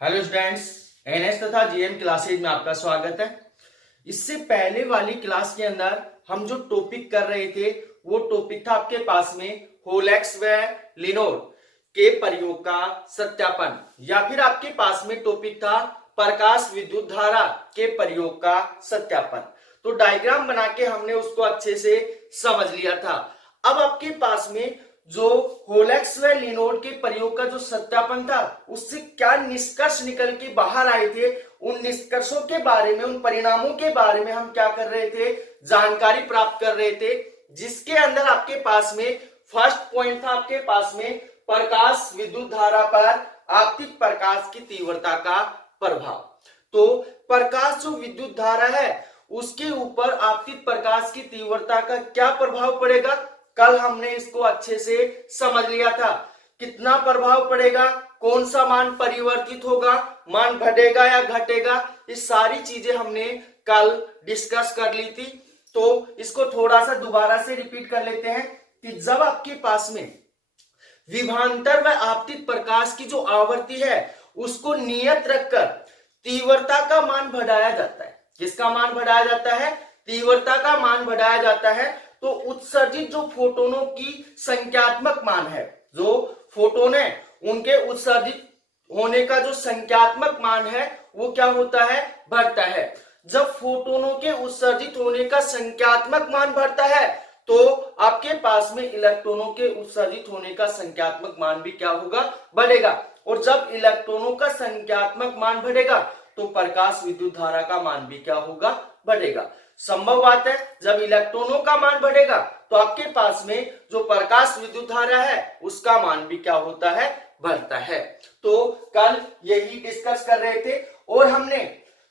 Hello students, NS तथा GM classes में आपका स्वागत है। इससे पहले वाली क्लास के अंदर हम जो टॉपिक कर रहे थे वो टॉपिक था आपके पास में होलेक्स व लिनोर के प्रयोग का सत्यापन, या फिर आपके पास में टॉपिक था प्रकाश विद्युत धारा के प्रयोग का सत्यापन। तो डायग्राम बना के हमने उसको अच्छे से समझ लिया था। अब आपके पास में जो होलेक्स व लिनोर के प्रयोग का जो सत्यापन था उससे क्या निष्कर्ष निकल के बाहर आए थे, उन निष्कर्षों के बारे में, उन परिणामों के बारे में हम क्या कर रहे थे, जानकारी प्राप्त कर रहे थे। जिसके अंदर आपके पास में फर्स्ट पॉइंट था आपके पास में प्रकाश विद्युत धारा पर आपतित प्रकाश की तीव्रता का प्रभाव। तो प्रकाश जो विद्युत धारा है उसके ऊपर आपतित प्रकाश की तीव्रता का क्या प्रभाव पड़ेगा, कल हमने इसको अच्छे से समझ लिया था। कितना प्रभाव पड़ेगा, कौन सा मान परिवर्तित होगा, मान बढ़ेगा या घटेगा, ये सारी चीजें हमने कल डिस्कस कर ली थी। तो इसको थोड़ा सा दोबारा से रिपीट कर लेते हैं कि जब आपके पास में विभवांतर व आपतित प्रकाश की जो आवृत्ति है उसको नियत रखकर तीव्रता का मान बढ़ाया जाता है। किसका मान बढ़ाया जाता है? तीव्रता का मान बढ़ाया जाता है। तो उत्सर्जित जो फोटोनों की संख्यात्मक मान है, जो फोटोन है उनके उत्सर्जित होने का जो संख्यात्मक मान है वो क्या होता है? बढ़ता है। जब फोटोनों के उत्सर्जित होने का संख्यात्मक मान बढ़ता है तो आपके पास में इलेक्ट्रॉनों के उत्सर्जित होने का संख्यात्मक मान भी क्या होगा? बढ़ेगा। और जब इलेक्ट्रॉनों का संख्यात्मक मान बढ़ेगा तो प्रकाश विद्युत धारा का मान भी क्या होगा? बढ़ेगा। संभव बात है, जब इलेक्ट्रॉनों का मान बढ़ेगा तो आपके पास में जो प्रकाश विद्युत धारा है उसका मान भी क्या होता है? बढ़ता है। तो कल यही डिस्कस कर रहे थे और हमने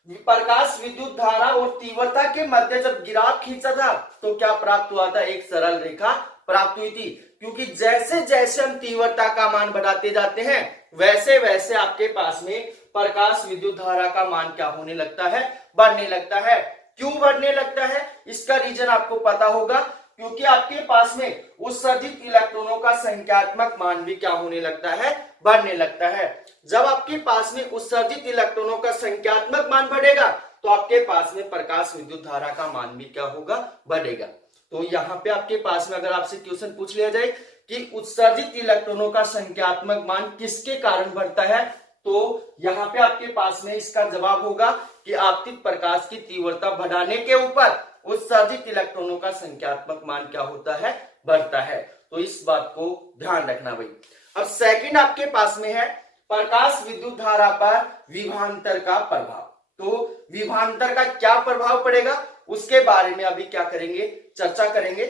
प्रकाश विद्युत धारा और तीव्रता के मध्य जब ग्राफ खींचा था तो क्या प्राप्त हुआ था? एक सरल रेखा प्राप्त हुई थी। क्योंकि जैसे जैसे हम तीव्रता का मान बढ़ाते जाते हैं वैसे वैसे आपके पास में प्रकाश विद्युत धारा का मान क्या होने लगता है? बढ़ने लगता है। क्यों बढ़ने लगता है? इसका रीजन आपको पता होगा, क्योंकि आपके पास में उत्सर्जित इलेक्ट्रॉनों का संख्यात्मक मान भी क्या होने लगता है? बढ़ने लगता है। जब आपके पास में उत्सर्जित इलेक्ट्रॉनों का संख्यात्मक मान बढ़ेगा तो आपके पास में प्रकाश विद्युत धारा का मान भी क्या होगा? बढ़ेगा। तो यहाँ पे आपके पास में अगर आपसे क्वेश्चन पूछ लिया जाए कि उत्सर्जित इलेक्ट्रॉनों का संख्यात्मक मान किसके कारण बढ़ता है, तो यहाँ पे आपके पास में इसका जवाब होगा कि आपतित प्रकाश की तीव्रता बढ़ाने के ऊपर उत्सर्जित इलेक्ट्रॉनों का संख्यात्मक मान क्या होता है? बढ़ता है। तो इस बात को ध्यान रखना भाई। अब सेकंड आपके पास में है प्रकाश विद्युत धारा पर विभवांतर का प्रभाव। तो विभवांतर का क्या प्रभाव पड़ेगा उसके बारे में अभी क्या करेंगे? चर्चा करेंगे।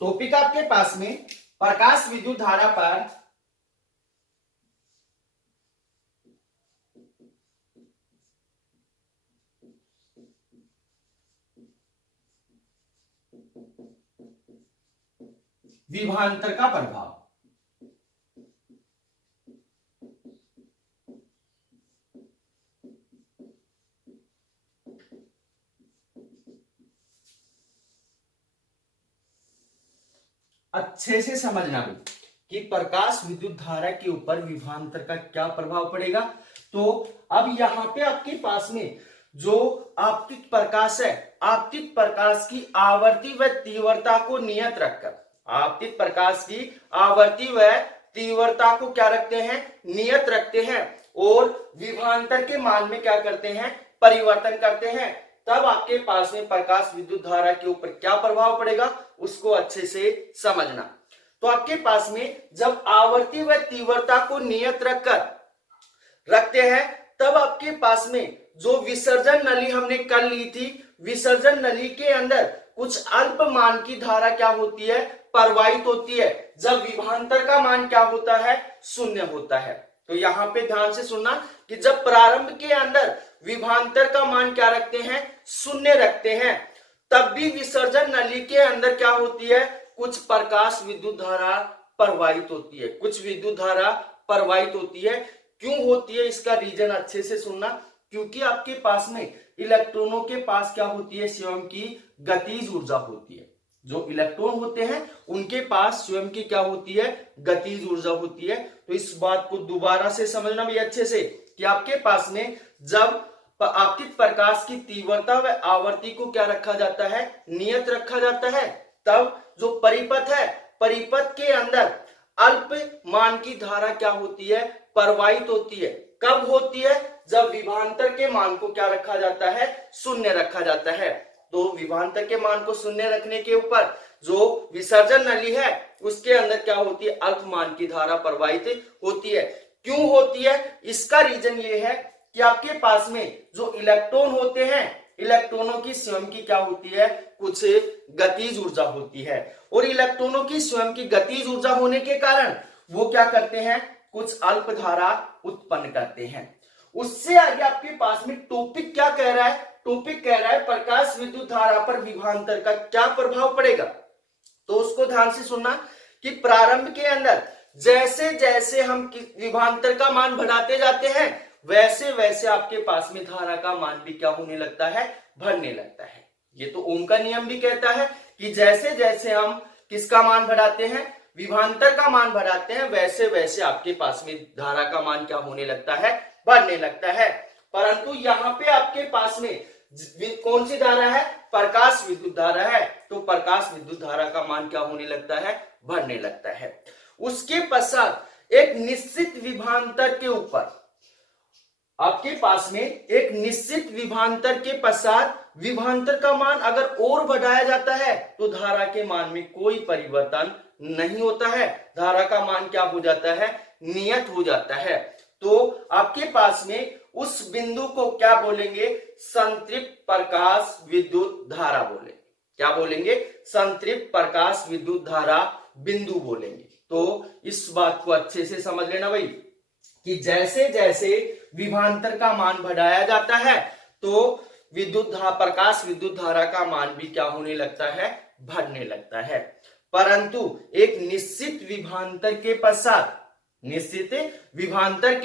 टॉपिक आपके पास में प्रकाश विद्युत धारा पर विभवांतर का प्रभाव। अच्छे से समझना भी कि प्रकाश विद्युत धारा के ऊपर विभवांतर का क्या प्रभाव पड़ेगा। तो अब यहाँ पे आपके पास में जो आपतित प्रकाश है, आपतित प्रकाश की आवर्ती व तीव्रता को नियत रखकर, आपतित प्रकाश की आवर्ती व तीव्रता को क्या रखते हैं? नियत रखते हैं और विभवांतर के मान में क्या करते हैं? परिवर्तन करते हैं। तब आपके पास में प्रकाश विद्युत धारा के ऊपर क्या प्रभाव पड़ेगा उसको अच्छे से समझना। तो आपके पास में जब आवर्ती व तीव्रता को नियत रखते हैं तब आपके पास में जो विसर्जन नली हमने कर ली थी, विसर्जन नली के अंदर कुछ अल्प मान की धारा क्या होती है? प्रवाहित होती है। जब विभवांतर का मान क्या होता है? शून्य होता है। तो यहाँ पे ध्यान से सुनना कि जब प्रारंभ के अंदर विभवांतर का मान क्या रखते हैं? शून्य रखते हैं, तब भी विसर्जन नली के अंदर क्या होती है? कुछ प्रकाश विद्युत धारा प्रवाहित होती है, कुछ विद्युत धारा प्रवाहित होती है। क्यों होती है इसका रीजन अच्छे से सुनना। क्योंकि आपके पास में इलेक्ट्रॉनों के पास क्या होती है, स्वयं की गतिज ऊर्जा होती है। जो इलेक्ट्रॉन होते हैं उनके पास स्वयं की क्या होती है, गतिज ऊर्जा होती है। तो इस बात को दोबारा से समझना भी अच्छे से कि आपके पास में जब आपतित प्रकाश की तीव्रता व आवर्ती को क्या रखा जाता है, नियत रखा जाता है, तब जो परिपथ है, परिपथ के अंदर अल्प मान की धारा क्या होती है, प्रवाहित होती है। कब होती है, जब विभवांतर के मान को क्या रखा जाता है, शून्य रखा जाता है। तो विभवांतर के मान को शून्य रखने के ऊपर जो विसर्जन नली है उसके अंदर क्या होती है, अल्प मान की धारा प्रवाहित होती है। क्यों होती है, इसका रीजन ये है कि आपके पास में जो इलेक्ट्रॉन होते हैं, इलेक्ट्रॉनों की स्वयं की क्या होती है, कुछ गतिज ऊर्जा होती है। और इलेक्ट्रॉनों की स्वयं की गतिज ऊर्जा होने के कारण वो क्या करते हैं, कुछ अल्प धारा उत्पन्न करते हैं। उससे आगे आपके पास में टॉपिक क्या कह रहा है, टॉपिक कह रहा है प्रकाश विद्युत धारा पर विभवांतर का क्या प्रभाव पड़ेगा। तो उसको ध्यान से सुनना कि प्रारंभ के अंदर जैसे जैसे हम विभवांतर का मान बढ़ाते जाते हैं वैसे वैसे आपके पास में धारा का मान भी क्या होने लगता है, बढ़ने लगता है। ये तो ओम का नियम भी कहता है कि जैसे जैसे हम किसका मान बढ़ाते हैं, विभवांतर का मान बढ़ाते हैं, वैसे वैसे आपके पास में धारा का मान क्या होने लगता है, बढ़ने लगता है। परंतु यहाँ पे आपके पास में कौन सी धारा है, प्रकाश विद्युत धारा है। तो प्रकाश विद्युत धारा का मान क्या होने लगता है, बढ़ने लगता है। उसके पश्चात एक निश्चित विभवांतर के ऊपर आपके पास में एक निश्चित विभवांतर के पश्चात विभवांतर का मान अगर और बढ़ाया जाता है तो धारा के मान में कोई परिवर्तन नहीं होता है, धारा का मान क्या हो जाता है, नियत हो जाता है। तो आपके पास में उस बिंदु को क्या बोलेंगे, संतृप्त प्रकाश विद्युत धारा बोलेंगे। क्या बोलेंगे, संतृप्त प्रकाश विद्युत धारा बिंदु बोलेंगे। तो इस बात को अच्छे से समझ लेना भाई कि जैसे जैसे विभवांतर का मान बढ़ाया जाता है तो प्रकाश विद्युत धारा का मान भी क्या होने लगता है, बढ़ने लगता है। परंतु एक निश्चित विभवांतर के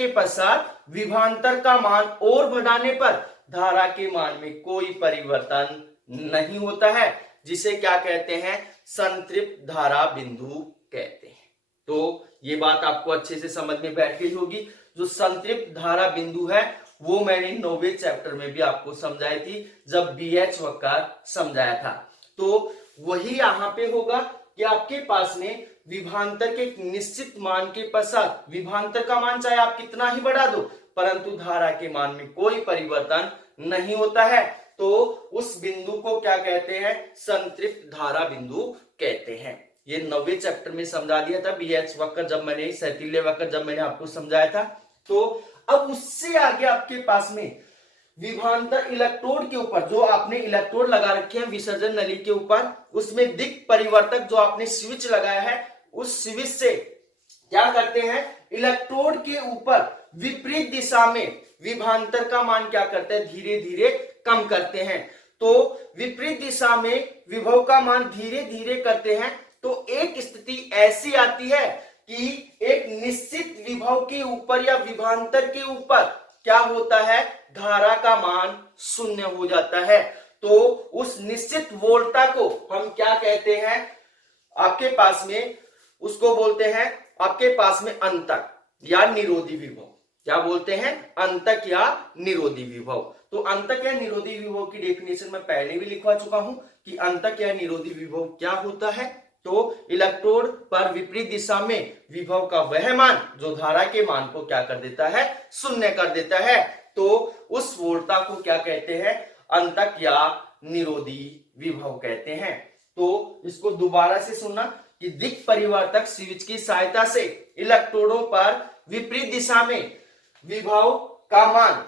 पश्चात विभवांतर का मान और बढ़ाने पर धारा के मान में कोई परिवर्तन नहीं होता है, जिसे क्या कहते हैं, संतृप्त धारा बिंदु कहते हैं। तो ये बात आपको अच्छे से समझ में बैठ गई होगी। जो संतृप्त धारा बिंदु है वो मैंने 9वें चैप्टर में भी आपको समझाई थी जब BH वक्र समझाया था। तो वही यहाँ पे होगा कि आपके पास में विभवांतर के निश्चित मान के पश्चात विभवांतर का मान चाहे आप कितना ही बढ़ा दो परंतु धारा के मान में कोई परिवर्तन नहीं होता है। तो उस बिंदु को क्या कहते हैं, संतृप्त धारा बिंदु कहते हैं। ये 9वें चैप्टर में समझा दिया था BH वक्र जब मैंने सैतीले वक्र जब मैंने आपको समझाया था। तो अब उससे आगे आपके पास में विभवांतर इलेक्ट्रोड के ऊपर जो आपने इलेक्ट्रोड लगा रखे हैं विसर्जन नली के ऊपर, उसमें दिक् परिवर्तक जो आपने स्विच लगाया है उस स्विच से क्या करते हैं, इलेक्ट्रोड के ऊपर विपरीत दिशा में विभवांतर का मान क्या करते हैं, धीरे धीरे कम करते हैं। तो विपरीत दिशा में विभव का मान धीरे धीरे करते हैं तो एक स्थिति ऐसी आती है कि एक निश्चित विभव के ऊपर या विभवांतर के ऊपर क्या होता है, धारा का मान शून्य हो जाता है। तो उस निश्चित वोल्टा को हम क्या कहते हैं, आपके पास में उसको बोलते हैं आपके पास में अंतक या निरोधी विभव। क्या बोलते हैं, अंतक या निरोधी विभव। तो अंतक या निरोधी विभव की डेफिनेशन मैं पहले भी लिखवा चुका हूं कि अंतक या निरोधी विभव क्या होता है। तो इलेक्ट्रोड पर विपरीत दिशा में विभव का वह मान जो धारा के मान को क्या कर देता है, शून्य कर देता है। तो उस वोल्टा को क्या कहते हैं, अंतक या निरोधी विभव कहते हैं। तो इसको दोबारा से सुनना कि दिक् परिवर्तक स्विच की सहायता से इलेक्ट्रोडों पर विपरीत दिशा में विभव का मान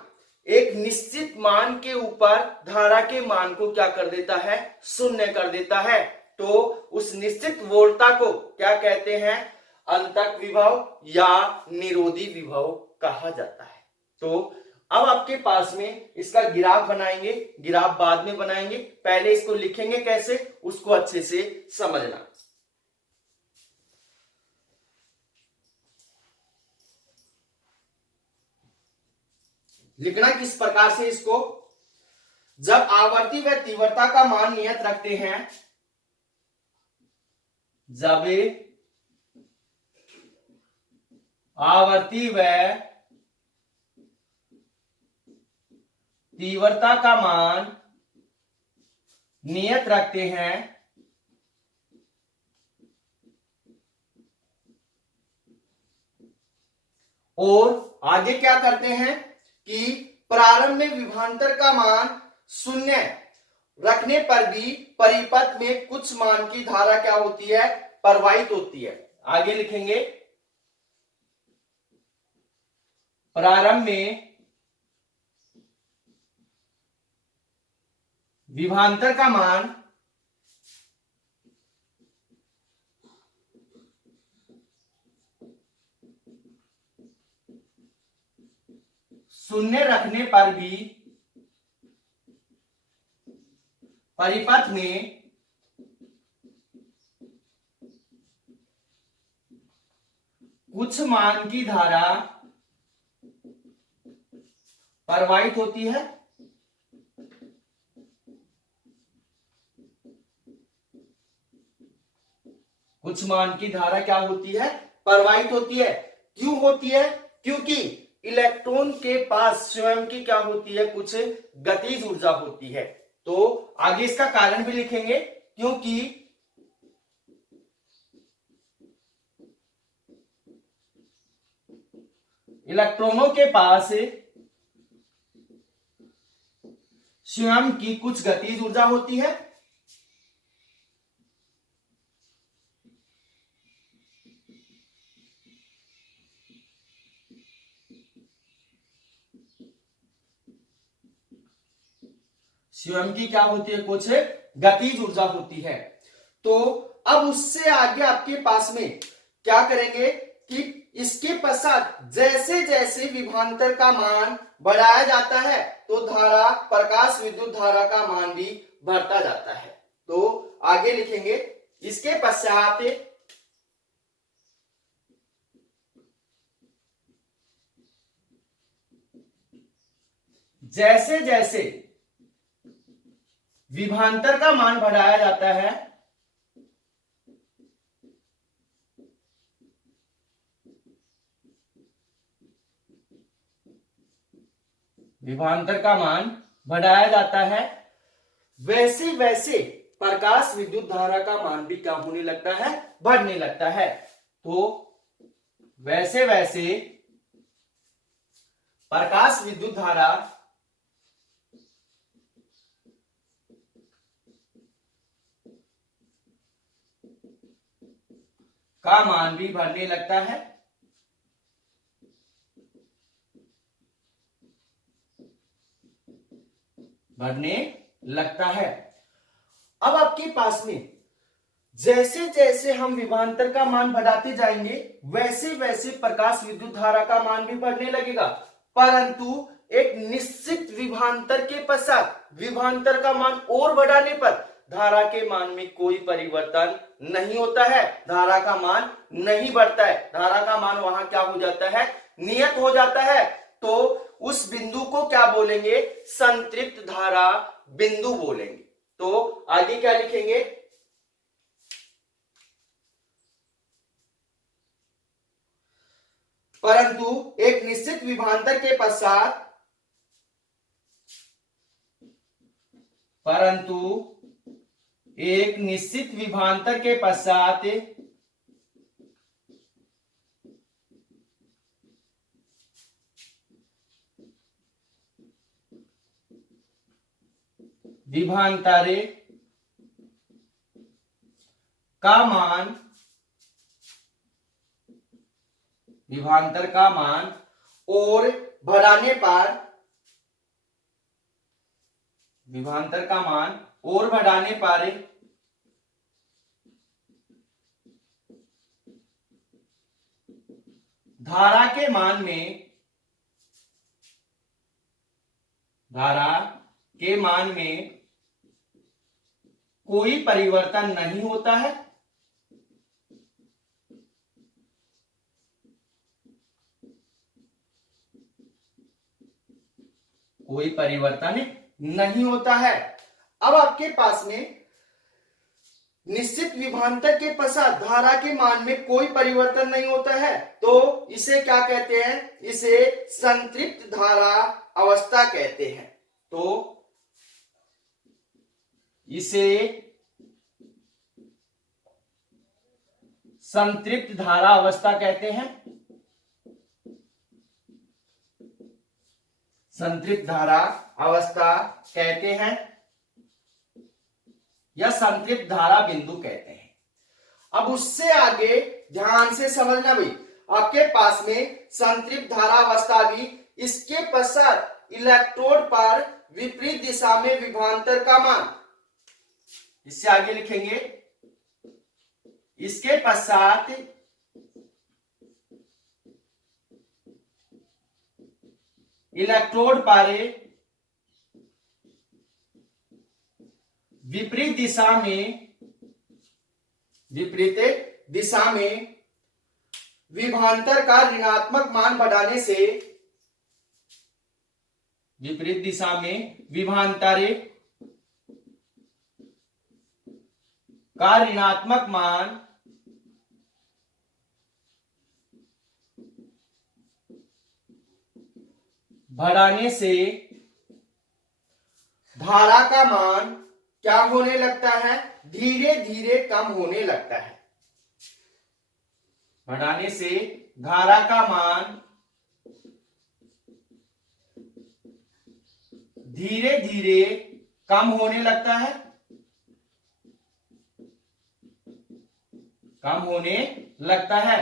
एक निश्चित मान के ऊपर धारा के मान को क्या कर देता है, शून्य कर देता है। तो उस निश्चित वोल्टा को क्या कहते हैं, अंतक विभव या निरोधी विभव कहा जाता है। तो अब आपके पास में इसका ग्राफ बनाएंगे, ग्राफ बाद में बनाएंगे, पहले इसको लिखेंगे कैसे उसको अच्छे से समझना। लिखना किस प्रकार से इसको, जब आवर्ती व तीव्रता का मान नियत रखते हैं, जब आवर्ती व तीव्रता का मान नियत रखते हैं, और आगे क्या करते हैं कि प्रारंभ में विभवांतर का मान शून्य रखने पर भी परिपथ में कुछ मान की धारा क्या होती है, प्रवाहित होती है। आगे लिखेंगे, प्रारंभ में विभवांतर का मान शून्य रखने पर भी परिपथ में कुछ मान की धारा प्रवाहित होती है। कुछ मान की धारा क्या होती है, प्रवाहित होती है। क्यों होती है, क्योंकि इलेक्ट्रॉन के पास स्वयं की क्या होती है, कुछ गतिज ऊर्जा होती है। तो आगे इसका कारण भी लिखेंगे, क्योंकि इलेक्ट्रॉनों के पास स्वयं की कुछ गतिज ऊर्जा होती है। स्वयं की क्या होती है, कुछ गतिज ऊर्जा होती है। तो अब उससे आगे आपके पास में क्या करेंगे कि इसके पश्चात जैसे जैसे विभवांतर का मान बढ़ाया जाता है तो धारा, प्रकाश विद्युत धारा का मान भी बढ़ता जाता है। तो आगे लिखेंगे, इसके पश्चात जैसे जैसे विभवांतर का मान बढ़ाया जाता है, विभवांतर का मान बढ़ाया जाता है, वैसे वैसे प्रकाश विद्युत धारा का मान भी क्या होने लगता है, बढ़ने लगता है। तो वैसे वैसे प्रकाश विद्युत धारा का मान भी बढ़ने लगता है। बढ़ने लगता है। अब आपके पास में जैसे जैसे हम विभवांतर का मान बढ़ाते जाएंगे वैसे वैसे प्रकाश विद्युत धारा का मान भी बढ़ने लगेगा, परंतु एक निश्चित विभवांतर के पश्चात विभवांतर का मान और बढ़ाने पर धारा के मान में कोई परिवर्तन नहीं होता है, धारा का मान नहीं बढ़ता है, धारा का मान वहां क्या हो जाता है, नियत हो जाता है। तो उस बिंदु को क्या बोलेंगे, संतृप्त धारा बिंदु बोलेंगे। तो आगे क्या लिखेंगे, परंतु एक निश्चित विभवांतर के पश्चात, परंतु एक निश्चित विभवांतर के पश्चात विभवांतर का मान, विभवांतर का मान और बढ़ाने पर, विभवांतर का मान और बढ़ाने पर धारा के मान में, धारा के मान में कोई परिवर्तन नहीं होता है। कोई परिवर्तन नहीं होता है। अब आपके पास में निश्चित विभवांतर के पश्चात धारा के मान में कोई परिवर्तन नहीं होता है, तो इसे क्या कहते हैं? इसे संतृप्त धारा अवस्था कहते हैं। तो इसे संतृप्त धारा अवस्था कहते हैं। संतृप्त धारा अवस्था कहते हैं या संतृप्त धारा बिंदु कहते हैं। अब उससे आगे ध्यान से समझना भाई, आपके पास में संतृप्त धारा अवस्था भी, इसके पश्चात इलेक्ट्रोड पर विपरीत दिशा में विभवांतर का मान, इससे आगे लिखेंगे, इसके पश्चात इलेक्ट्रोड पर विपरीत दिशा में विभवांतर का ऋणात्मक मान बढ़ाने से, विपरीत दिशा में विभवांतर का ऋणात्मक मान बढ़ाने से धारा का मान क्या होने लगता है? धीरे धीरे कम होने लगता है। बढ़ाने से धारा का मान धीरे धीरे कम होने लगता है, कम होने लगता है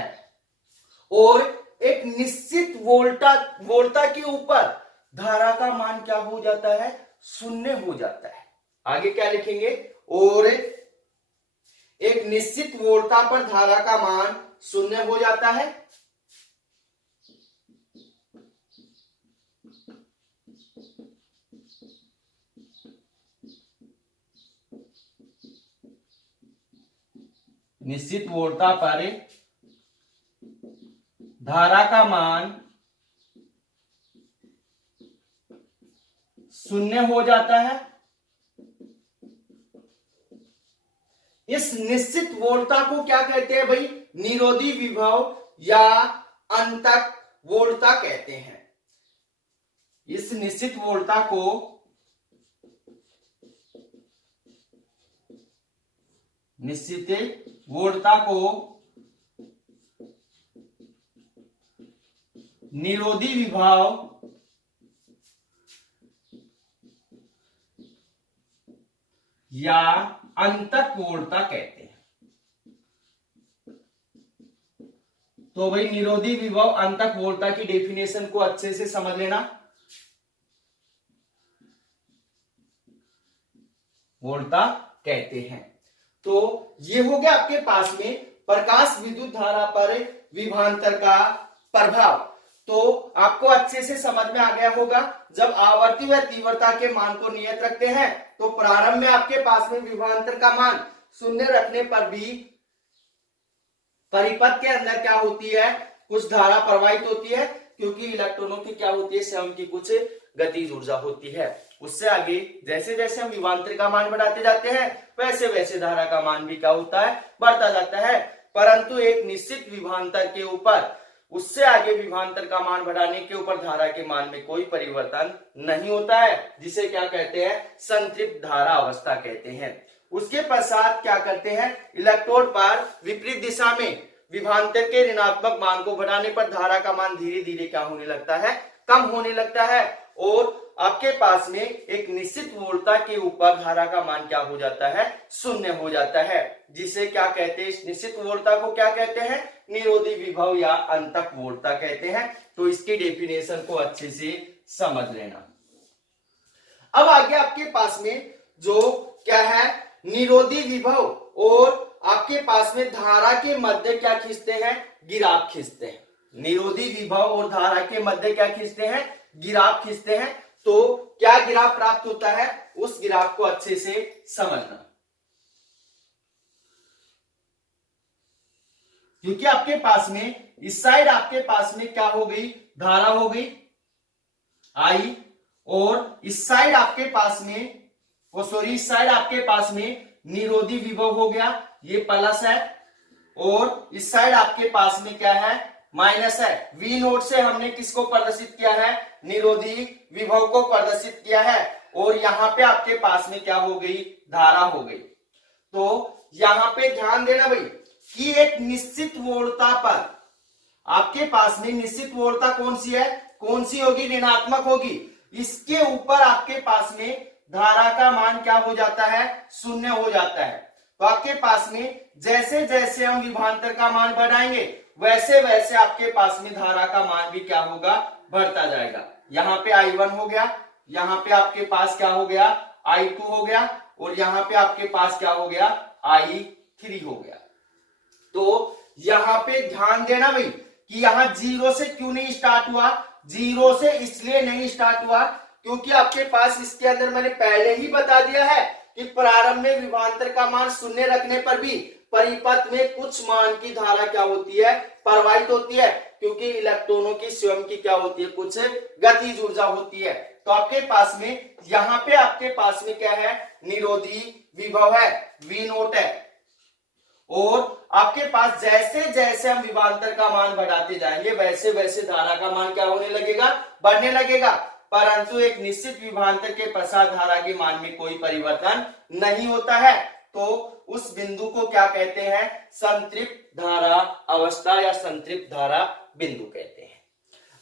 और एक निश्चित वोल्टा के ऊपर धारा का मान क्या हो जाता है? शून्य हो जाता है। आगे क्या लिखेंगे? और एक निश्चित वोल्टा पर धारा का मान शून्य हो जाता है। निश्चित वोल्टा पर धारा का मान शून्य हो जाता है। इस निश्चित वोल्टा को क्या कहते हैं भाई? निरोधी विभव या अंतक वोल्टा कहते हैं। इस निश्चित वोल्टा को निरोधी विभव या अंतक वोल्टा कहते हैं। तो भाई निरोधी विभव अंतक वोल्टा की डेफिनेशन को अच्छे से समझ लेना। वोल्टा कहते हैं। तो ये हो गया आपके पास में प्रकाश विद्युत धारा पर विभवांतर का प्रभाव। तो आपको अच्छे से समझ में आ गया होगा, जब आवर्ती व तीव्रता के मान को नियत रखते हैं तो प्रारंभ में आपके पास में विभवांतर का मान शून्य रखने पर भी परिपथ के अंदर क्या होती है? कुछ धारा प्रवाहित होती है, क्योंकि इलेक्ट्रॉनों की क्या होती है? स्वयं की कुछ गतिज ऊर्जा होती है। उससे आगे जैसे जैसे हम विभवांतर का मान बढ़ाते जाते हैं वैसे वैसे धारा का मान भी क्या होता है? बढ़ता जाता है। परंतु एक निश्चित विभवांतर के ऊपर, उससे आगे विभवांतर का मान बढ़ाने के ऊपर धारा के मान में कोई परिवर्तन नहीं होता है, जिसे क्या कहते हैं? संतृप्त धारा अवस्था कहते हैं। उसके पश्चात क्या करते हैं? इलेक्ट्रोड पर विपरीत दिशा में विभवांतर के ऋणात्मक मान को बढ़ाने पर धारा का मान धीरे धीरे क्या होने लगता है? कम होने लगता है और आपके पास में एक निश्चित वोल्टा के ऊपर धारा का मान क्या हो जाता है? शून्य हो जाता है, जिसे क्या कहते हैं? इस निश्चित वोल्टा को क्या कहते हैं? निरोधी विभव या अंतक वोल्टा कहते हैं। तो इसकी डेफिनेशन को अच्छे से समझ लेना। अब आगे आपके पास में जो क्या है? निरोधी विभव और आपके पास में धारा के मध्य क्या खींचते हैं? गिराफ खींचते हैं। निरोधी विभव और धारा के मध्य क्या खींचते हैं? गिराफ खींचते हैं। तो क्या गिराफ प्राप्त होता है? उस गिराफ को अच्छे से समझना, क्योंकि आपके पास में इस साइड आपके पास में क्या हो गई? धारा हो गई आई, और इस साइड आपके पास में इस साइड आपके पास में निरोधी विभव हो गया, ये प्लस है, और इस साइड आपके पास में क्या है, माइनस है। V नोट से हमने किसको प्रदर्शित किया है, निरोधी विभव को प्रदर्शित किया है, और यहां पे आपके पास में क्या हो गई, धारा हो गई। तो यहां पे ध्यान देना भाई कि एक निश्चित वोल्टता पर आपके पास में निश्चित वोल्टता कौन सी है, कौन सी होगी, ऋणात्मक होगी। इसके ऊपर आपके पास में धारा का मान क्या हो जाता है, शून्य हो जाता है। तो आपके पास में जैसे जैसे हम विभवांतर का मान बढ़ाएंगे वैसे वैसे आपके पास में धारा का मान भी क्या होगा, बढ़ता जाएगा। यहाँ पे I1 हो गया, यहाँ पे आपके पास क्या हो गया, I2 हो गया, और यहाँ पे आपके पास क्या हो गया, I3 हो गया। तो यहाँ पे ध्यान देना भाई कि यहाँ 0 से क्यों नहीं स्टार्ट हुआ, 0 से इसलिए नहीं स्टार्ट हुआ क्योंकि आपके पास इसके अंदर मैंने पहले ही बता दिया है कि प्रारंभ में विभवांतर का मान शून्य रखने पर भी परिपथ में कुछ मान की धारा क्या होती है, प्रवाहित होती है, क्योंकि इलेक्ट्रॉनों की स्वयं की क्या होती है, कुछ गतिज ऊर्जा होती है। तो आपके पास में यहाँ पे आपके पास में क्या है, निरोधी विभव है, V नोट है, और आपके पास जैसे जैसे हम विभवांतर का मान बढ़ाते जाएंगे वैसे वैसे धारा का मान क्या होने लगेगा, बढ़ने लगेगा। परंतु एक निश्चित विभवांतर के पश्चात धारा के मान में कोई परिवर्तन नहीं होता है। तो उस बिंदु को क्या कहते हैं, संतृप्त धारा अवस्था या संतृप्त धारा बिंदु कहते हैं।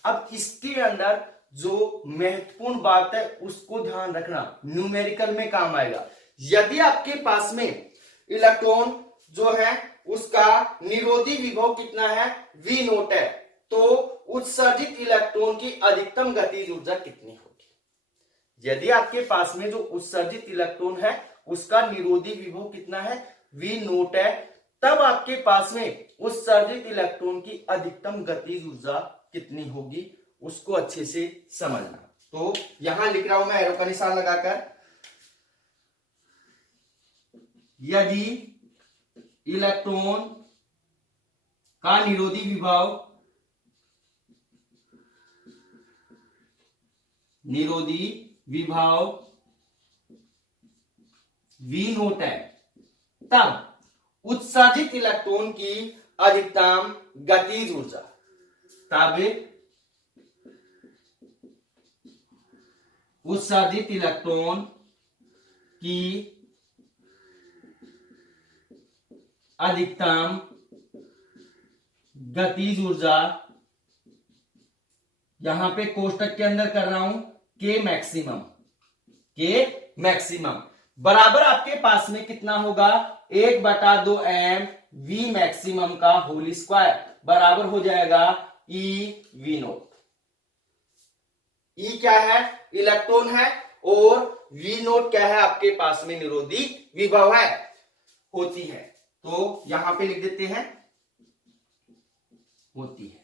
अब इसके अंदर जो महत्वपूर्ण बात है उसको ध्यान रखना, न्यूमेरिकल में काम आएगा। यदि आपके पास में इलेक्ट्रॉन जो है उसका निरोधी विभव कितना है, V नोट है, तो उत्सर्जित इलेक्ट्रॉन की अधिकतम गतिज ऊर्जा कितनी होगी। यदि आपके पास में जो उत्सर्जित इलेक्ट्रॉन है उसका निरोधी विभव कितना है, V नोट है, तब आपके पास में उत्सर्जित इलेक्ट्रॉन की अधिकतम गतिज ऊर्जा कितनी होगी, उसको अच्छे से समझना। तो यहां लिख रहा हूं मैं एरो का निशान लगाकर, यदि इलेक्ट्रॉन का निरोधी विभव V नोट है, तब उत्सर्जित इलेक्ट्रॉन की अधिकतम गतिज ऊर्जा, तब उत्सर्जित इलेक्ट्रॉन की अधिकतम गतिज ऊर्जा, यहां पे कोष्टक के अंदर कर रहा हूं, के मैक्सिमम बराबर आपके पास में कितना होगा, 1/2 m V मैक्सिमम का होल स्क्वायर बराबर हो जाएगा V नोट। E क्या है, इलेक्ट्रॉन है, और V नोट क्या है, आपके पास में निरोधी विभव है, होती है। तो यहां पे लिख देते हैं, होती है।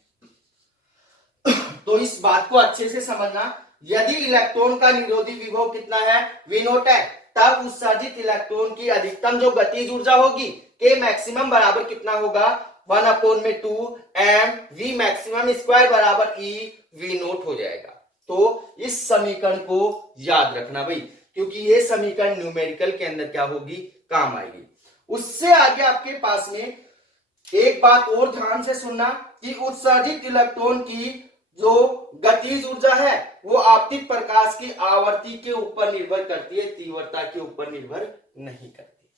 तो इस बात को अच्छे से समझना, यदि इलेक्ट्रॉन का निरोधी विभव कितना है, V नोट है, तब उत्सर्जित इलेक्ट्रॉन की अधिकतम जो गतिज ऊर्जा होगी के मैक्सिमम बराबर कितना होगा, 1/2 m V मैक्सिमम स्क्वायर बराबर E V नोट हो जाएगा। तो इस समीकरण को याद रखना भाई, क्योंकि ये समीकरण न्यूमेरिकल के अंदर क्या होगी, काम आएगी। उससे आगे आपके पास में एक बात और ध्यान से सुनना कि उत्सर्जित इलेक्ट्रॉन की जो गतिज ऊर्जा है वो आपतित प्रकाश की आवर्ती के ऊपर निर्भर करती है, तीव्रता के ऊपर निर्भर नहीं करती।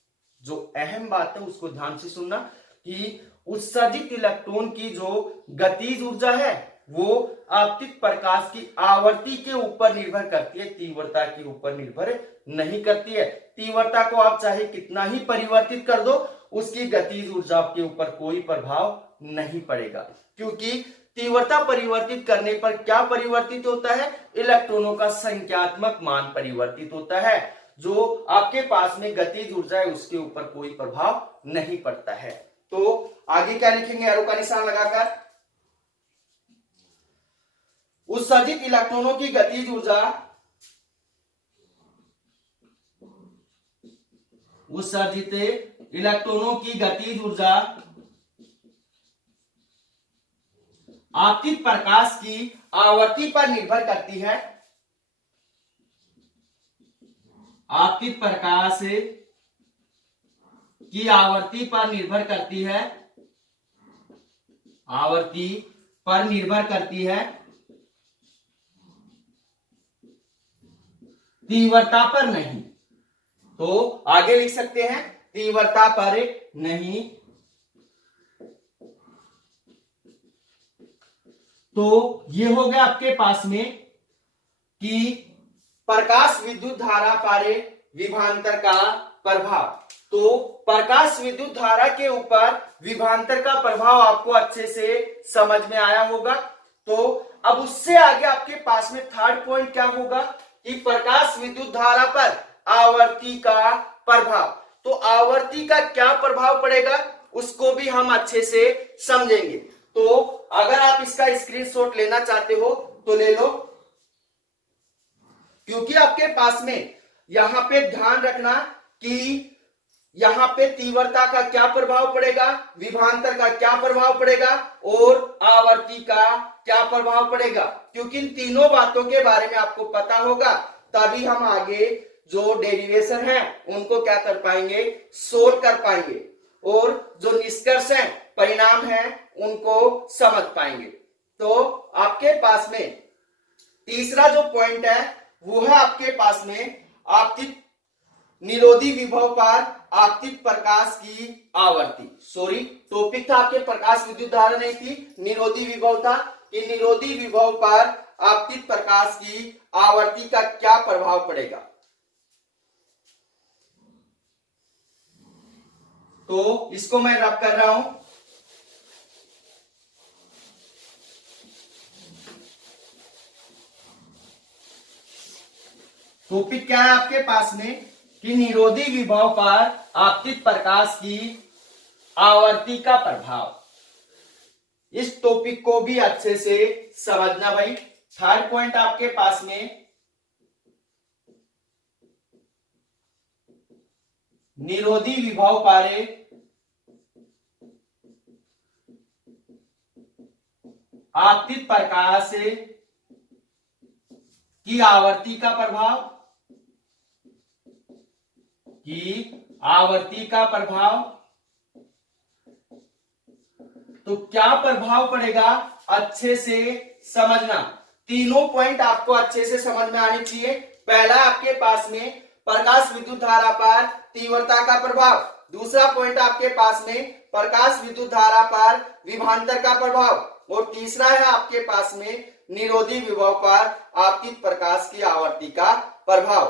जो अहम बात है उसको ध्यान से सुनना कि उत्सर्जित इलेक्ट्रॉन की जो गतिज ऊर्जा है वो आपतित प्रकाश की आवर्ती के ऊपर निर्भर करती है, तीव्रता के ऊपर निर्भर नहीं करती है। तीव्रता को आप चाहे कितना ही परिवर्तित कर दो, उसकी गतिज ऊर्जा के ऊपर कोई प्रभाव नहीं पड़ेगा, क्योंकि तीव्रता परिवर्तित करने पर क्या परिवर्तित होता है, इलेक्ट्रॉनों का संख्यात्मक मान परिवर्तित होता है। जो आपके पास में गतिज ऊर्जा है उसके ऊपर कोई प्रभाव नहीं पड़ता है। तो आगे क्या लिखेंगे, एरो का निशान लगाकर, उत्सर्जित इलेक्ट्रॉनों की गतिज ऊर्जा, उत्सर्जित इलेक्ट्रॉनों की गतिज ऊर्जा आपतित प्रकाश की आवर्ती पर निर्भर करती है, आपतित प्रकाश की आवर्ती पर निर्भर करती है, आवर्ती पर निर्भर करती है, तीव्रता पर नहीं। तो आगे लिख सकते हैं तीव्रता पर नहीं। तो ये हो गया आपके पास में कि प्रकाश विद्युत धारा पर विभवांतर का प्रभाव। तो प्रकाश विद्युत धारा के ऊपर विभवांतर का प्रभाव आपको अच्छे से समझ में आया होगा। तो अब उससे आगे आपके पास में थर्ड पॉइंट क्या होगा कि प्रकाश विद्युत धारा पर आवर्ती का प्रभाव। तो आवर्ती का क्या प्रभाव पड़ेगा उसको भी हम अच्छे से समझेंगे। तो अगर आप इसका स्क्रीनशॉट लेना चाहते हो तो ले लो, क्योंकि आपके पास में यहां पे ध्यान रखना कि यहां पे तीव्रता का क्या प्रभाव पड़ेगा, विभवांतर का क्या प्रभाव पड़ेगा और आवर्ती का क्या प्रभाव पड़ेगा। क्योंकि इन तीनों बातों के बारे में आपको पता होगा, तभी हम आगे जो डेरिवेशन है उनको क्या कर पाएंगे, सोल्व कर पाएंगे और जो निष्कर्ष है, परिणाम है, उनको समझ पाएंगे। तो आपके पास में तीसरा जो पॉइंट है वो है आपके पास में आपतित निरोधी विभव पर आपतित प्रकाश की आवर्ती। सॉरी, टॉपिक था आपके प्रकाश विद्युत धारा नहीं थी, निरोधी विभव था कि निरोधी विभव पर आपतित प्रकाश की आवर्ती का क्या प्रभाव पड़ेगा। तो इसको मैं रब कर रहा हूं। टॉपिक क्या है आपके पास में कि निरोधी विभव पर आपतित प्रकाश की आवर्ती का प्रभाव। इस टॉपिक को भी अच्छे से समझना भाई। थर्ड पॉइंट आपके पास में निरोधी विभव पर आपतित प्रकाश की आवर्ती का प्रभाव, की आवर्ती का प्रभाव। तो क्या प्रभाव पड़ेगा अच्छे से समझना। तीनों पॉइंट आपको अच्छे से समझ में आने चाहिए। पहला आपके पास में प्रकाश विद्युत धारा पर तीव्रता का प्रभाव, दूसरा पॉइंट आपके पास में प्रकाश विद्युत धारा पर विभवांतर का प्रभाव और तीसरा है आपके पास में निरोधी विभव पर आपतित प्रकाश की आवर्ती का प्रभाव।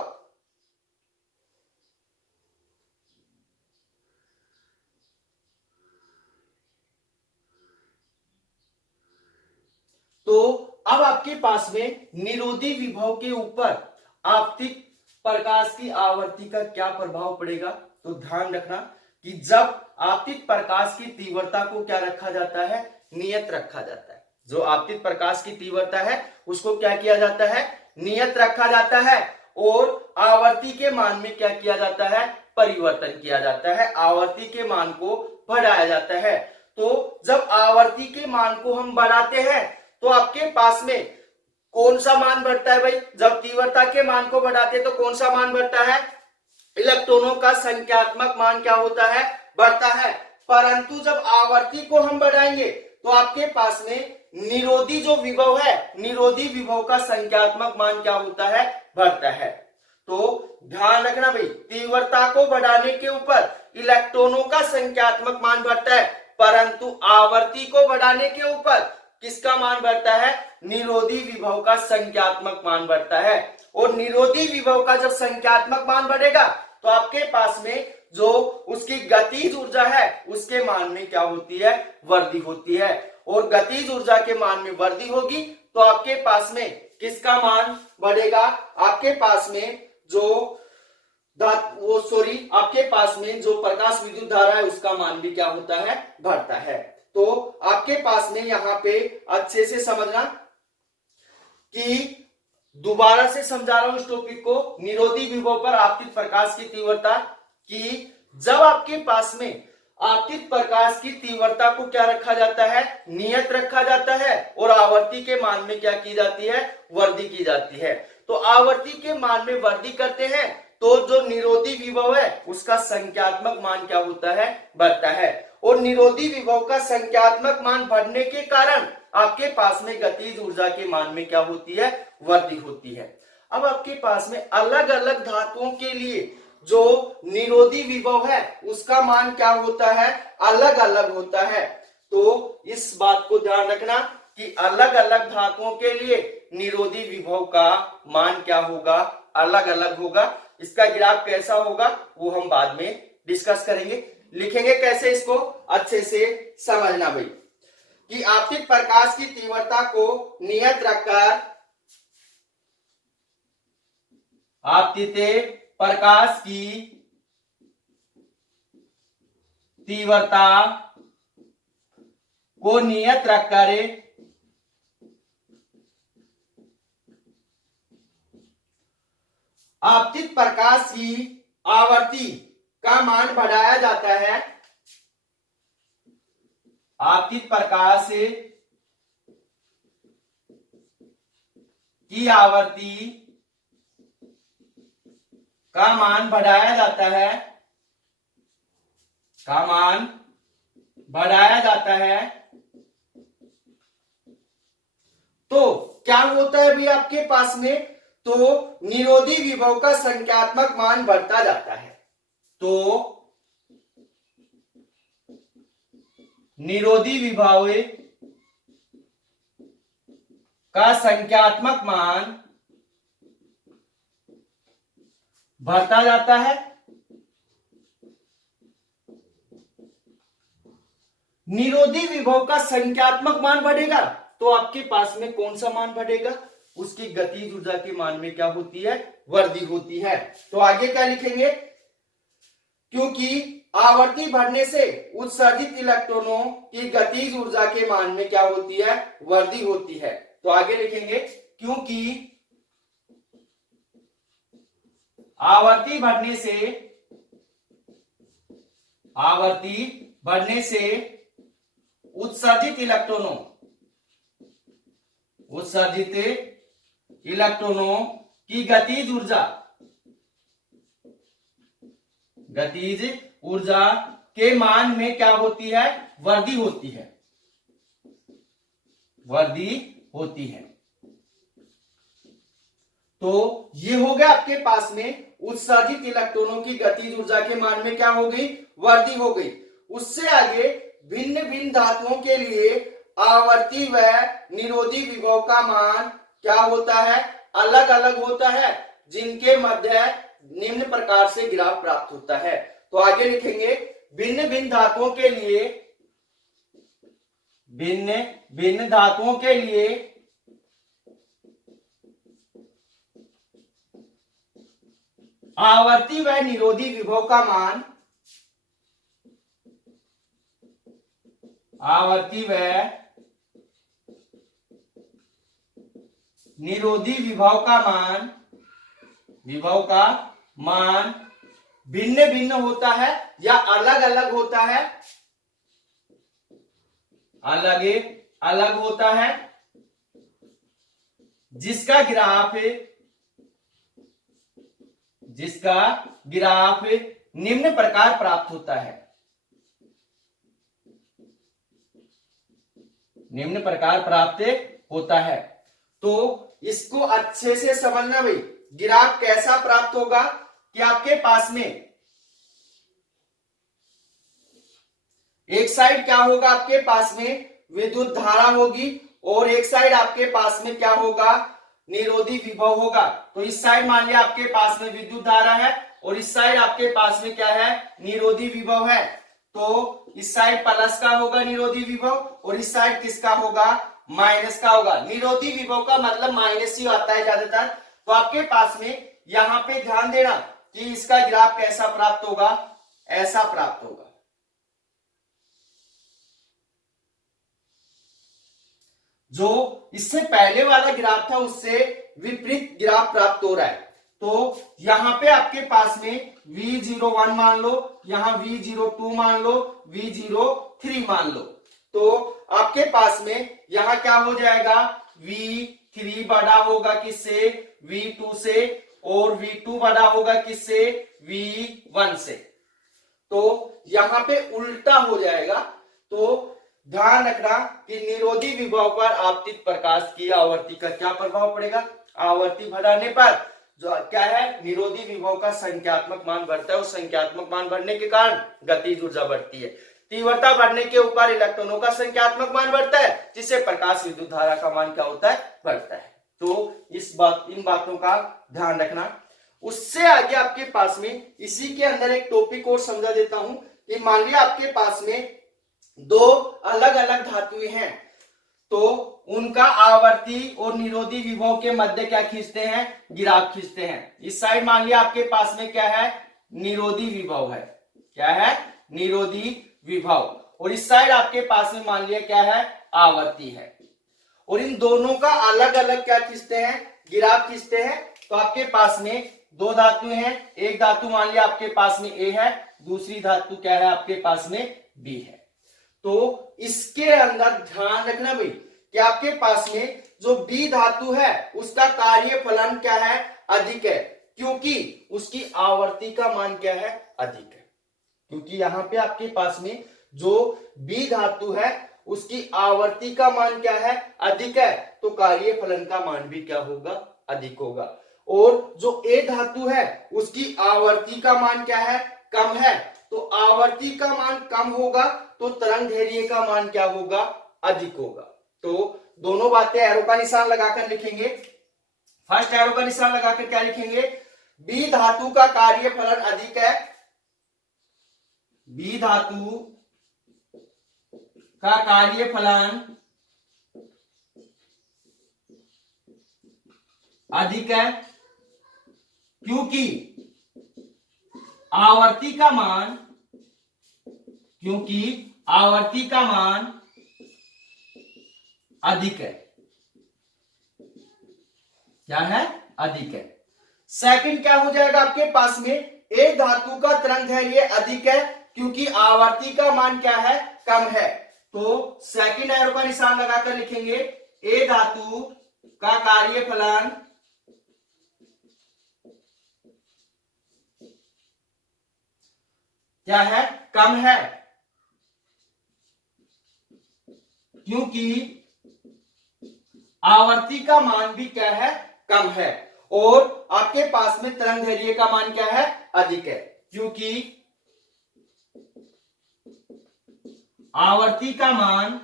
तो अब आपके पास में निरोधी विभव के ऊपर आपतित प्रकाश की आवर्ती का क्या प्रभाव पड़ेगा। तो ध्यान रखना कि जब आपतित प्रकाश की तीव्रता को क्या रखा जाता है, नियत रखा जाता है। जो आपतित प्रकाश की तीव्रता है उसको क्या किया जाता है, नियत रखा जाता है और आवर्ती के मान में क्या किया जाता है, परिवर्तन किया जाता है, आवर्ती के मान को बढ़ाया जाता है। तो जब आवर्ती के मान को हम बढ़ाते हैं तो आपके पास में कौन सा मान बढ़ता है भाई, जब तीव्रता के मान को बढ़ाते हैं तो कौन सा मान बढ़ता है, इलेक्ट्रॉनों का संख्यात्मक मान क्या होता है, बढ़ता है। परंतु जब आवर्ती को हम बढ़ाएंगे तो आपके पास में निरोधी जो विभव है, निरोधी विभव का संख्यात्मक मान क्या होता है, बढ़ता है। तो ध्यान रखना भाई, तीव्रता को बढ़ाने के ऊपर इलेक्ट्रॉनों का संख्यात्मक मान बढ़ता है, परंतु आवर्ती को बढ़ाने के ऊपर किसका मान बढ़ता है, निरोधी विभव का संख्यात्मक मान बढ़ता है। और निरोधी विभव का जब संख्यात्मक मान बढ़ेगा तो आपके पास में जो उसकी गतिज ऊर्जा है उसके मान में क्या होती है, वृद्धि होती है। और गतिज ऊर्जा के मान में वृद्धि होगी तो आपके पास में किसका मान बढ़ेगा, आपके पास में जो आपके पास में जो प्रकाश विद्युत धारा है उसका मान भी क्या होता है, बढ़ता है। तो आपके पास में यहां पे अच्छे से समझना कि दोबारा से समझा रहा हूं इस टॉपिक को, निरोधी विभव पर आपतित प्रकाश की तीव्रता, कि जब आपके पास में आपतित प्रकाश की तीव्रता को क्या रखा जाता है, नियत रखा जाता है और आवर्ती के मान में क्या की जाती है, वृद्धि की जाती है। तो आवर्ती के मान में वृद्धि करते हैं तो जो निरोधी विभव है उसका संख्यात्मक मान क्या होता है, बढ़ता है। और निरोधी विभव का संख्यात्मक मान बढ़ने के कारण आपके पास में गतिज ऊर्जा के मान में क्या होती है, वृद्धि होती है। अब आपके पास में अलग अलग धातुओं के लिए जो निरोधी विभव है उसका मान क्या होता है, अलग अलग होता है। तो इस बात को ध्यान रखना कि अलग अलग धातुओं के लिए निरोधी विभव का मान क्या होगा, अलग अलग होगा। इसका ग्राफ कैसा होगा वो हम बाद में डिस्कस करेंगे। लिखेंगे कैसे, इसको अच्छे से समझना भाई, कि आपतित प्रकाश की तीव्रता को नियत रखकर आपतित प्रकाश की तीव्रता को नियत रखकर आपतित प्रकाश की आवृत्ति का मान बढ़ाया जाता है। आपतित प्रकाश की आवृत्ति का मान बढ़ाया जाता है, का मान बढ़ाया जाता है। तो क्या होता है भी आपके पास में, तो निरोधी विभव का संख्यात्मक मान बढ़ता जाता है। तो निरोधी विभव का संख्यात्मक मान बढ़ता जाता है। निरोधी विभव का संख्यात्मक मान बढ़ेगा तो आपके पास में कौन सा मान बढ़ेगा, उसकी गतिज ऊर्जा के मान में क्या होती है, वृद्धि होती है। तो आगे क्या लिखेंगे, क्योंकि आवर्ती बढ़ने से उत्सर्जित इलेक्ट्रॉनों की गतिज ऊर्जा के मान में क्या होती है, वृद्धि होती है। तो आगे लिखेंगे, क्योंकि आवर्ती बढ़ने से उत्सर्जित इलेक्ट्रॉनों की गतिज ऊर्जा के मान में क्या होती है, वृद्धि होती है। तो ये हो गया आपके पास में उत्सर्जित इलेक्ट्रॉनों की गतिज ऊर्जा के मान में क्या हो गई, वृद्धि हो गई। उससे आगे भिन्न भिन्न धातुओं के लिए आवर्ती व निरोधी विभव का मान क्या होता है, अलग अलग होता है, जिनके मध्य निम्न प्रकार से ग्राफ प्राप्त होता है। तो आगे लिखेंगे, भिन्न भिन्न धातुओं के लिए आवर्ती व निरोधी विभव का मान, आवर्ती व निरोधी विभव का मान भिन्न भिन्न होता है या अलग अलग होता है, अलग अलग होता है, जिसका ग्राफ निम्न प्रकार प्राप्त होता है, निम्न प्रकार प्राप्त होता है। तो इसको अच्छे से समझना भाई, ग्राफ कैसा प्राप्त होगा कि आपके पास में एक साइड क्या होगा, आपके पास में विद्युत धारा होगी और एक साइड आपके पास में क्या होगा, निरोधी विभव होगा। तो इस साइड मान लिया आपके पास में विद्युत धारा है और इस साइड आपके पास में क्या है, निरोधी विभव है। तो इस साइड प्लस का होगा निरोधी विभव और इस साइड किसका होगा, माइनस का होगा। निरोधी विभव का मतलब माइनस ही आता है ज्यादातर। तो आपके पास में यहां पे ध्यान देना कि इसका ग्राफ कैसा प्राप्त होगा, ऐसा प्राप्त होगा। जो इससे पहले वाला ग्राफ था उससे विपरीत ग्राफ प्राप्त हो रहा है। तो यहां पे आपके पास में V01 मान लो, यहां V02 मान लो, V03 मान लो। तो आपके पास में यहां क्या हो जाएगा, V3 बड़ा होगा किससे, V2 से, और V2 बना होगा किससे, V1 से। तो यहां पे उल्टा हो जाएगा। तो ध्यान रखना कि निरोधी विभव पर आपतित प्रकाश की आवर्ती का क्या प्रभाव पड़ेगा, आवर्ती बढ़ाने पर जो क्या है, निरोधी विभव का संख्यात्मक मान बढ़ता है और संख्यात्मक मान बढ़ने के कारण गतिज ऊर्जा बढ़ती है। तीव्रता बढ़ने के ऊपर इलेक्ट्रॉनों का संख्यात्मक मान बढ़ता है, जिससे प्रकाश विद्युत धारा का मान क्या होता है, बढ़ता है। तो इन बातों का ध्यान रखना। उससे आगे आपके पास में इसी के अंदर एक टॉपिक और समझा देता हूं कि मान लिया आपके पास में दो अलग अलग धातुएं हैं, तो उनका आवर्ती और निरोधी विभव के मध्य क्या खींचते हैं, ग्राफ खींचते हैं। इस साइड मान लिया आपके पास में क्या है, निरोधी विभव है, क्या है, निरोधी विभव, और इस साइड आपके पास में मान लिया क्या है, आवर्ती है। और इन दोनों का अलग अलग क्या खींचते हैं, ग्राफ खींचते हैं। तो आपके पास में दो धातु हैं, एक धातु मान लिया आपके पास में ए है, दूसरी धातु क्या है आपके पास में बी है। तो इसके अंदर ध्यान रखना भाई कि आपके पास में जो बी धातु है उसका कार्य फलन क्या है, अधिक है, क्योंकि उसकी आवर्ती का मान क्या है, अधिक है। क्योंकि यहां पे आपके पास में जो बी धातु है उसकी आवर्ती का मान क्या है, अधिक है, तो कार्य फलन का मान भी क्या होगा, अधिक होगा। और जो ए धातु है उसकी आवर्ती का मान क्या है, कम है, तो आवर्ती का मान कम होगा तो तरंग दैर्ध्य का मान क्या होगा, अधिक होगा। तो दोनों बातें एरो का निशान लगाकर लिखेंगे। फर्स्ट एरो का निशान लगाकर क्या लिखेंगे, बी धातु का कार्य फलन अधिक है, बी धातु का कार्य फलन अधिक है, क्योंकि आवर्ती का मान, क्योंकि आवर्ती का मान अधिक है, क्या है, अधिक है। सेकंड क्या हो जाएगा आपके पास में, ए धातु का तरंग दैर्ध्य अधिक है क्योंकि आवर्ती का मान क्या है, कम है। तो सेकंड एरो का निशान लगाकर लिखेंगे, ए धातु का कार्य फलन क्या है, कम है, क्योंकि आवर्ती का मान भी क्या है, कम है। और आपके पास में तरंग दैर्ध्य का मान क्या है, अधिक है, क्योंकि आवर्ती का मान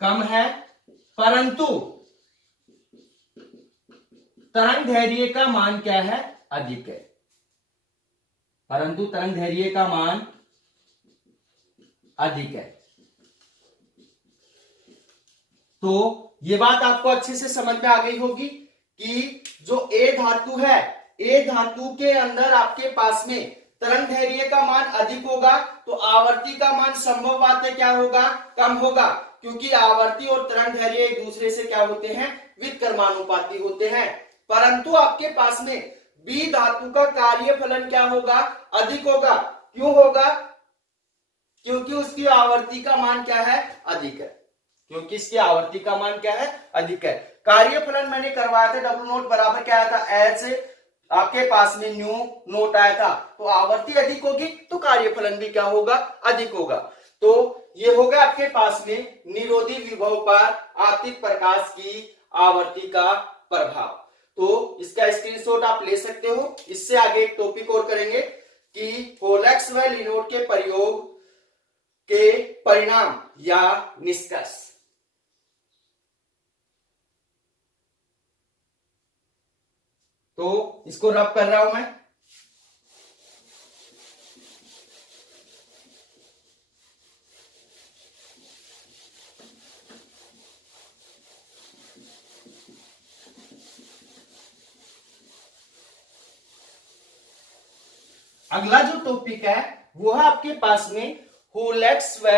कम है, परंतु तरंग दैर्ध्य का मान क्या है, अधिक है, परंतु तरंग दैर्ध्य का मान अधिक है। तो ये बात आपको अच्छे से समझ में आ गई होगी कि जो ए धातु है, ए धातु के अंदर आपके पास में तरंग दैर्ध्य का मान अधिक होगा तो आवर्ती का मान संभव बात है क्या होगा, कम होगा, क्योंकि आवर्ती और तरंग दैर्ध्य एक दूसरे से क्या होते हैं, व्युत्क्रमानुपाती होते हैं। परंतु आपके पास में बी धातु का कार्य फलन क्या होगा, अधिक होगा। क्यों होगा, क्योंकि उसकी आवर्ती का मान क्या है, अधिक है, क्योंकि इसकी आवर्ती का मान क्या है, अधिक है। कार्य फलन मैंने करवाया था, डब्ल्यू नोट बराबर क्या आया था, एच आपके पास में न्यू नोट आया था। तो आवर्ती अधिक होगी तो कार्यफलन भी क्या होगा, अधिक होगा। तो ये होगा आपके पास में निरोधी विभव पर आपतित प्रकाश की आवर्ती का प्रभाव। तो इसका स्क्रीनशॉट आप ले सकते हो। इससे आगे एक टॉपिक और करेंगे कि होलेक्स व लिनोड के प्रयोग के परिणाम या निष्कर्ष। तो इसको रब कर रहा हूं मैं। अगला जो टॉपिक है वो है आपके पास में होलेक्स व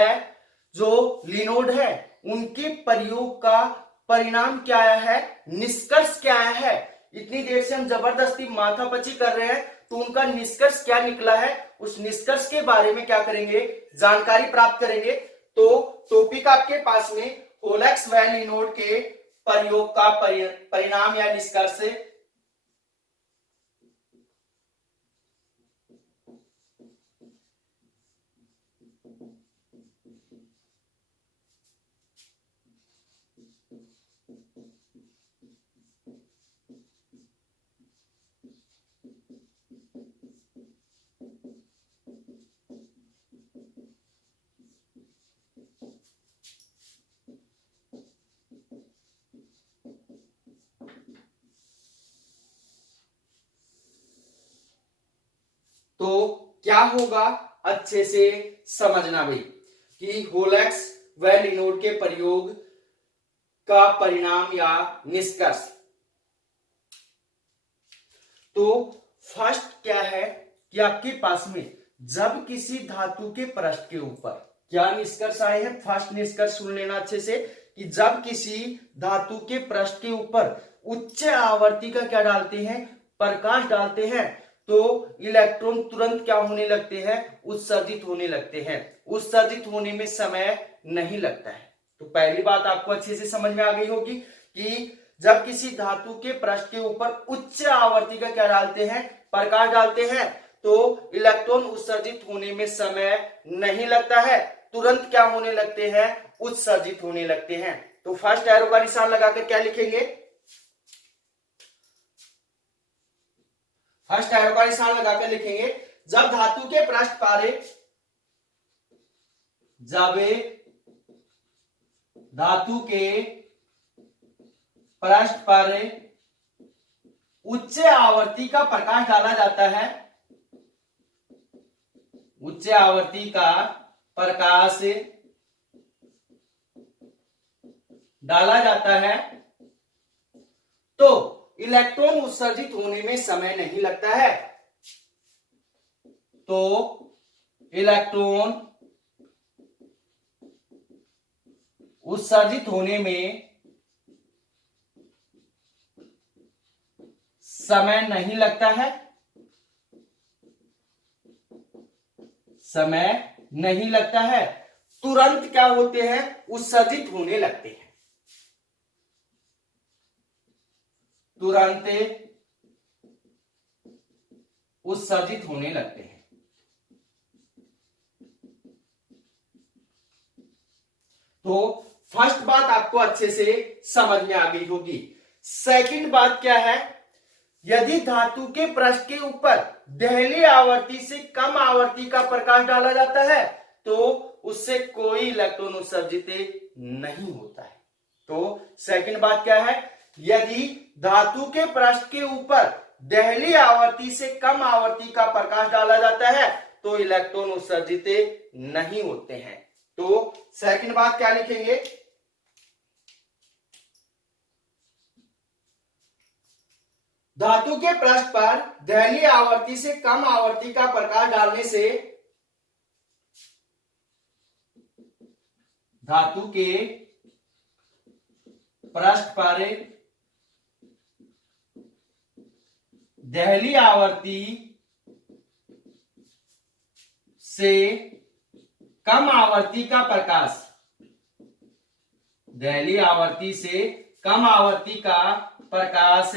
जो लिनोड है उनके प्रयोग का परिणाम क्या आया है, निष्कर्ष क्या आया है। इतनी देर से हम जबरदस्ती माथापच्ची कर रहे हैं तो उनका निष्कर्ष क्या निकला है, उस निष्कर्ष के बारे में क्या करेंगे, जानकारी प्राप्त करेंगे। तो टॉपिक आपके पास में होलेक्स व लिनोड के प्रयोग का परिणाम या निष्कर्ष। तो क्या होगा अच्छे से समझना भाई कि होलेक्स व लिनोड के प्रयोग का परिणाम या निष्कर्ष। तो फर्स्ट क्या है कि आपके पास में जब किसी धातु के पृष्ठ के ऊपर क्या निष्कर्ष आए हैं, फर्स्ट निष्कर्ष सुन लेना अच्छे से कि जब किसी धातु के पृष्ठ के ऊपर उच्च आवर्ती का क्या डालते हैं, प्रकाश डालते हैं, तो इलेक्ट्रॉन तुरंत क्या होने लगते हैं, उत्सर्जित होने लगते हैं। उत्सर्जित होने में समय नहीं लगता है। तो पहली बात आपको अच्छे से समझ में आ गई होगी कि जब किसी धातु के पृष्ठ के ऊपर उच्च आवर्ती का क्या डालते हैं, प्रकाश डालते हैं, तो इलेक्ट्रॉन उत्सर्जित होने में समय नहीं लगता है, तुरंत क्या होने लगते हैं, उत्सर्जित होने लगते हैं। तो फर्स्ट एरो का निशान लगाकर क्या लिखेंगे, फर्स्ट एरो का निशान लगाकर लिखेंगे जब धातु के पृष्ठ पर, जब धातु के पृष्ठ पर उच्च आवर्ती का प्रकाश डाला जाता है, उच्च आवर्ती का प्रकाश डाला जाता है, तो इलेक्ट्रॉन उत्सर्जित होने में समय नहीं लगता है। तो इलेक्ट्रॉन उत्सर्जित होने में समय नहीं लगता है, समय नहीं लगता है, तुरंत क्या होते हैं, उत्सर्जित होने लगते हैं, तुरंत उत्सर्जित होने लगते हैं। तो फर्स्ट बात आपको अच्छे से समझ में आ गई होगी। सेकंड बात क्या है, यदि धातु के पृष्ठ के ऊपर दहली आवर्ती से कम आवर्ती का प्रकाश डाला जाता है, तो उससे कोई इलेक्ट्रॉन उत्सर्जित नहीं होता है। तो सेकंड बात क्या है, यदि धातु के पृष्ठ के ऊपर दहली आवर्ती से कम आवर्ती का प्रकाश डाला जाता है, तो इलेक्ट्रॉन उत्सर्जित नहीं होते हैं। तो सेकंड बात क्या लिखेंगे, धातु के पृष्ठ पर दहली आवर्ती से कम आवर्ती का प्रकाश डालने से धातु के पृष्ठ पर दहली आवर्ती से कम आवर्ती का प्रकाश, दहली आवर्ती से कम आवर्ती का प्रकाश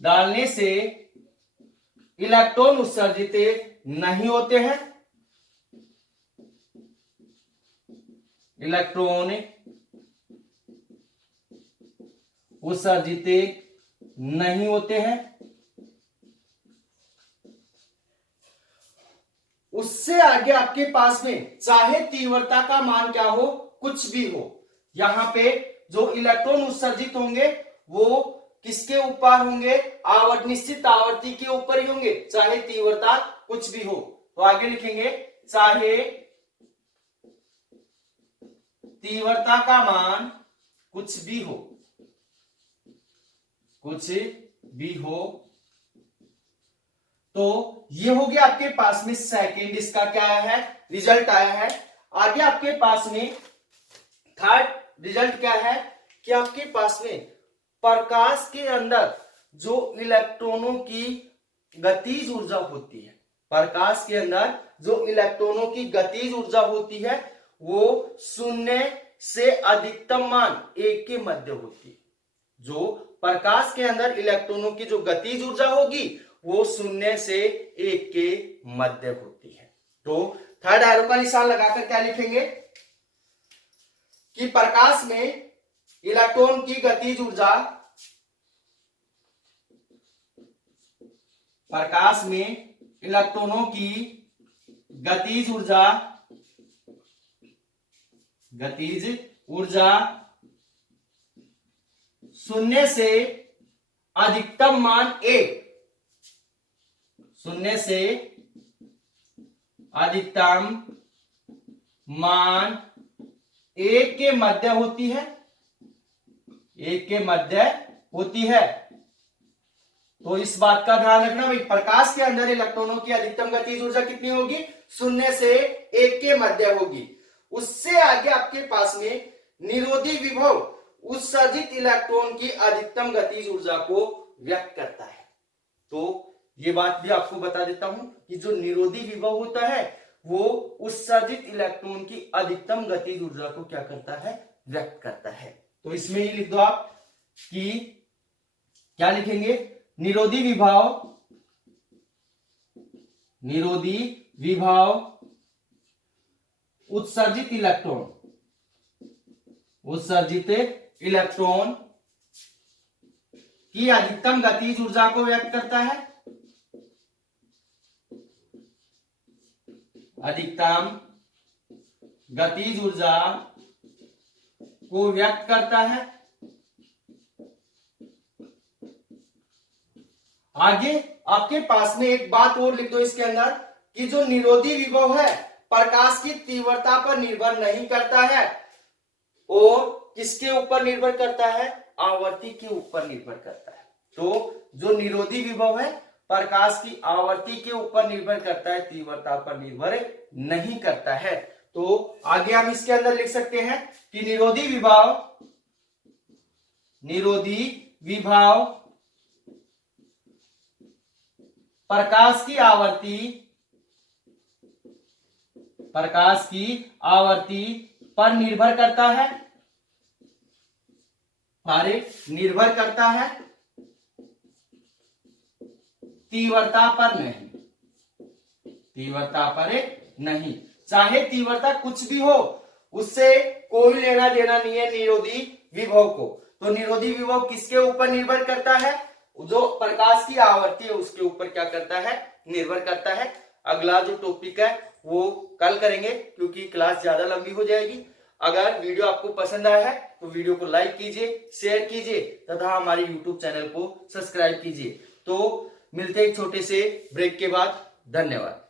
डालने से इलेक्ट्रॉन उत्सर्जित नहीं होते हैं, इलेक्ट्रॉन उत्सर्जित नहीं होते हैं। उससे आगे आपके पास में चाहे तीव्रता का मान क्या हो, कुछ भी हो, यहां पे जो इलेक्ट्रॉन उत्सर्जित होंगे वो किसके ऊपर होंगे, निश्चित आवर्ती के ऊपर ही होंगे, चाहे तीव्रता कुछ भी हो। तो आगे लिखेंगे चाहे तीव्रता का मान कुछ भी हो, कुछ भी हो। तो ये हो गया आपके पास में सेकंड, इसका क्या आया है, रिजल्ट आया है। आगे आपके पास में थर्ड रिजल्ट क्या है कि आपके पास में प्रकाश के अंदर जो इलेक्ट्रॉनों की गतिज ऊर्जा होती है, प्रकाश के अंदर जो इलेक्ट्रॉनों की गतिज ऊर्जा होती है वो 0 से अधिकतम मान 1 के मध्य होती है। जो प्रकाश के अंदर इलेक्ट्रॉनों की जो गतिज ऊर्जा होगी वो 0 से 1 के मध्य होती है। तो थर्ड एरो का निशान लगाकर क्या लिखेंगे कि प्रकाश में इलेक्ट्रॉन की गतिज ऊर्जा, प्रकाश में इलेक्ट्रॉनों की गतिज ऊर्जा, गतिज ऊर्जा 0 से अधिकतम मान 1, 0 से अधिकतम मान 1 के मध्य होती है, 1 के मध्य होती है। तो इस बात का ध्यान रखना भाई, प्रकाश के अंदर इलेक्ट्रॉनों की अधिकतम गतिज ऊर्जा कितनी होगी, 0 से 1 के मध्य होगी। उससे आगे आपके पास में निरोधी विभव उत्सर्जित इलेक्ट्रॉन की अधिकतम गतिज ऊर्जा को व्यक्त करता है। तो ये बात भी आपको बता देता हूं कि जो निरोधी विभव होता है वो उत्सर्जित इलेक्ट्रॉन की अधिकतम गतिज ऊर्जा को क्या करता है, व्यक्त करता है। तो इसमें ही लिख दो आप कि क्या लिखेंगे, निरोधी विभव, निरोधी विभव उत्सर्जित इलेक्ट्रॉन, उत्सर्जित इलेक्ट्रॉन की अधिकतम गतिज ऊर्जा को व्यक्त करता है, अधिकतम गतिज ऊर्जा को व्यक्त करता है। आगे आपके पास में एक बात और लिख दो इसके अंदर कि जो निरोधी विभव है प्रकाश की तीव्रता पर निर्भर नहीं करता है और किसके ऊपर निर्भर करता है, आवर्ती के ऊपर निर्भर करता है। तो जो निरोधी विभव है प्रकाश की आवर्ती के ऊपर निर्भर करता है, तीव्रता पर निर्भर नहीं करता है। तो आगे हम इसके अंदर लिख सकते हैं कि निरोधी विभव, निरोधी विभव प्रकाश की आवर्ती, प्रकाश की आवर्ती पर निर्भर करता है, पर निर्भर करता है, तीव्रता पर नहीं, तीव्रता पर नहीं। चाहे तीव्रता कुछ भी हो उससे कोई लेना देना नहीं है निरोधी विभव को। तो निरोधी विभव किसके ऊपर निर्भर करता है, जो प्रकाश की आवर्ती है उसके ऊपर क्या करता है, निर्भर करता है। अगला जो टॉपिक है वो कल करेंगे क्योंकि क्लास ज्यादा लंबी हो जाएगी। अगर वीडियो आपको पसंद आया है तो वीडियो को लाइक कीजिए, शेयर कीजिए तथा हमारे YouTube चैनल को सब्सक्राइब कीजिए। तो मिलते हैं एक छोटे से ब्रेक के बाद। धन्यवाद।